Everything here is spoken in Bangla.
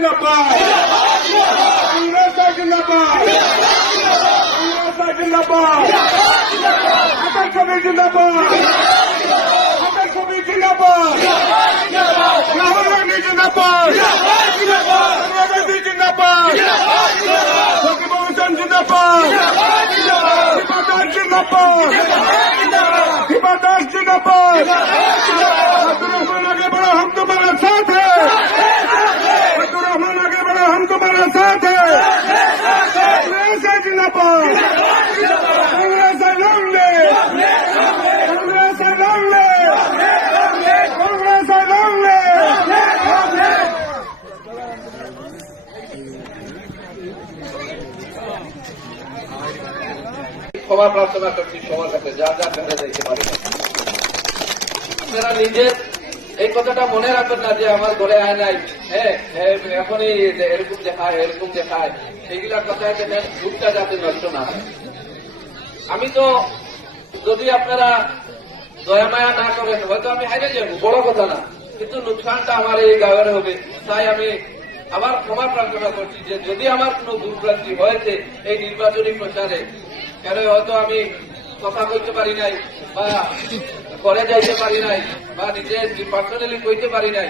জিন্দাবাদ জিন্দাবাদ জিন্দাবাদ আকাশ ছবি জিন্দাবাদ আকাশ ছবি জিন্দাবাদ রাহুল গান্ধী জিন্দাবাদ গান্ধী জিন্দাবাদ সকিব হোসেন জিন্দাবাদ হিমাদাস জিন্দাবাদ हिमादास जिंदाबाद अब्दुल रहमान आगे बढ़ो हम तुम्हारे साथ हैं अब्दुल रहमान आगे बढ़ो हम तुम्हारे साथ हैं कांग्रेस है जिंदाबाद कांग्रेस है लंबे कांग्रेस है लंबे कांग्रेस है लंबे ক্ষমা প্রার্থনা করছি সবার কাছে যা যা ফেলে দিতে পারি না। আপনারা নিজের এই কথাটা মনে রাখবেন না যে আমার ঘরে আয় নাই, হ্যাঁ এখনই এরকম দেখায় এরকম দেখায়, এইগুলা কথায় দেখেন ভুটটা যাতে নষ্ট না হয়। আমি তো যদি আপনারা দয়া মায়া না করেন হয়তো আমি হাইরে যাবো, বড় কথা না, কিন্তু লোকসানটা আমার এই গাঁয়ের হবে। তাই আমি আবার ক্ষমা প্রার্থনা করছি যে যদি আমার কোনো ভুলভ্রান্তি হয়েছে এই নির্বাচনী প্রচারে, কেন হয়তো আমি কথা কইতে পারি নাই বা করে যাইতে পারি নাই বা নিজে পার্সোনালি কইতে পারি নাই।